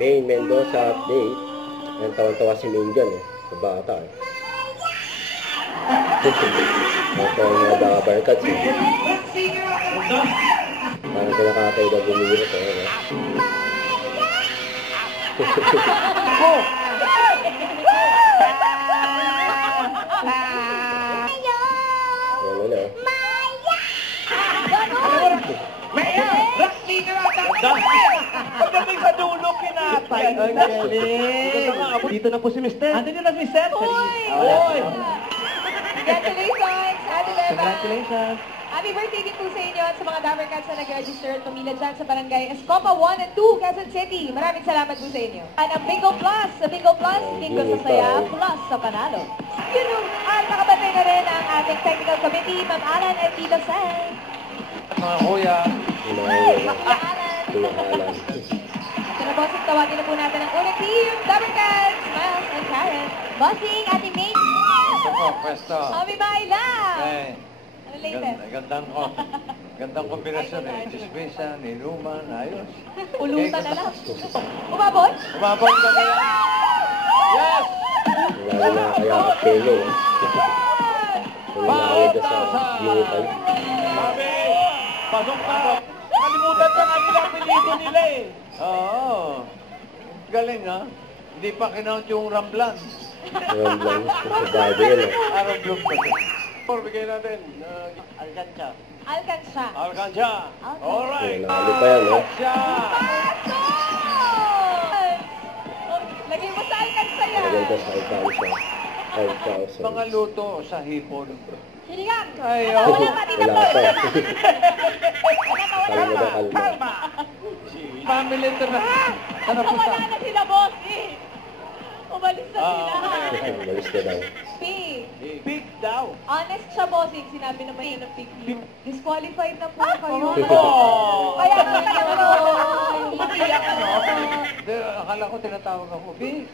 Main Mendoza update. Ang tawan-tawa si Main dyan eh. Sa bata eh. Ito ang mga dakabarkats eh. Parang kinakakay na bumirot eh. Oh! Wala na. Maya! Rock speaker ata! Pagdating sa dulo, pinatay. Ang galing! Dito na po si Mister. Ando nyo na si Mister? Hoy! Congratulations, Ate Beba! Congratulations! Happy birthday din po sa inyo at sa mga Dabarcats na nag-register at pumila dyan sa barangay Escopa 1 and 2, Quezon City. Maraming salamat po sa inyo. At ang Bingo Plus, Bingo sa saya, plus sa panalo. Yun yung, at nakabantay na rin ang ating technical committee, Ma'am Alan at Tito Sen. Mga kuya. Kuya Alan. So na bossing, tawagin na po natin ang unang team, Dabarcats, Miles and Karen. Bossing, ating main. Ito po, pwesto. Ami Maila. Okay. Ano latest? Gandang kombinasyon eh. Chismisa, niluman, ayos. Ulutan na lang. Umabot? Umabot na kaya? Yes! Wala na kaya kapelo eh. Wala na dyan sa Bingitay. Sabi! Pasok na! Kalimutan pa nga nila ang pilito nila eh. Oo. Galing ha? Hindi pa kinount yung Ramblan. Ayan lang. Sa bago yan eh. Ramblan pa din. Bigay natin. Alcancha. Alcanza. Alcancha. Alright. Nanalo pa yan eh. Siya! Lagyan mo sa Alcanza yan. Lagyan ka sa Alcanza. 5,000. Mga luto sa hipon. Sinigang. Ay, Wala oh. pa, Tita Wala Boy. pa. Wala pa. Kalma. Family ito na. Ano po Wala na sila, boss. Umalis na sila. Malis ka daw. Pig. Big daw. Honest siya, bossing. Sinabi naman yun ng pig niyo. Disqualified na po kayo. Oh! Kaya nga kayo. Umiyak ka, no? Hindi, akala ko tinatawag ako. Big.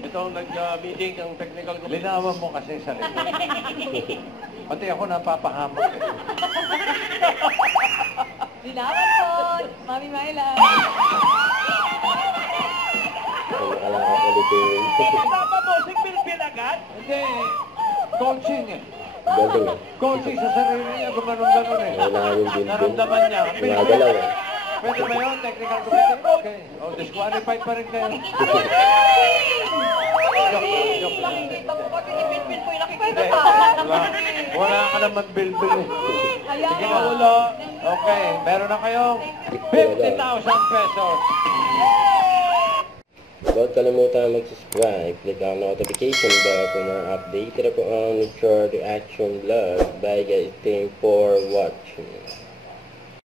Ito ang nag-meeting ang technical committee. Linawan mo kasi sa sarili. Pati ako napapahamak. Linawan po. Mami Maila. Kung nakala ka ulit yung... Tama mo, sigbilbil agad? Hindi. Coaching eh. Galing eh. Coaching sa sarili niya, gumanon-ganon eh. Wala yung bilbil. Naramdaman niya. Gumagalaw eh. Pwede ba yun, technical committee? Okay. Oh, disqualified pa rin kayo. Nakikita ko pag pinipilpil ko yung nakikita Hindi. sa Wala ka naman bilbil eh. Kaya Sige na ulo. Okay, meron na kayong 50,000 pesos. Huwag kalimutan mag-subscribe, click ang notification bell kung ma-update na po ang Mature Reaction Vlog. Bye guys, thank you for watching.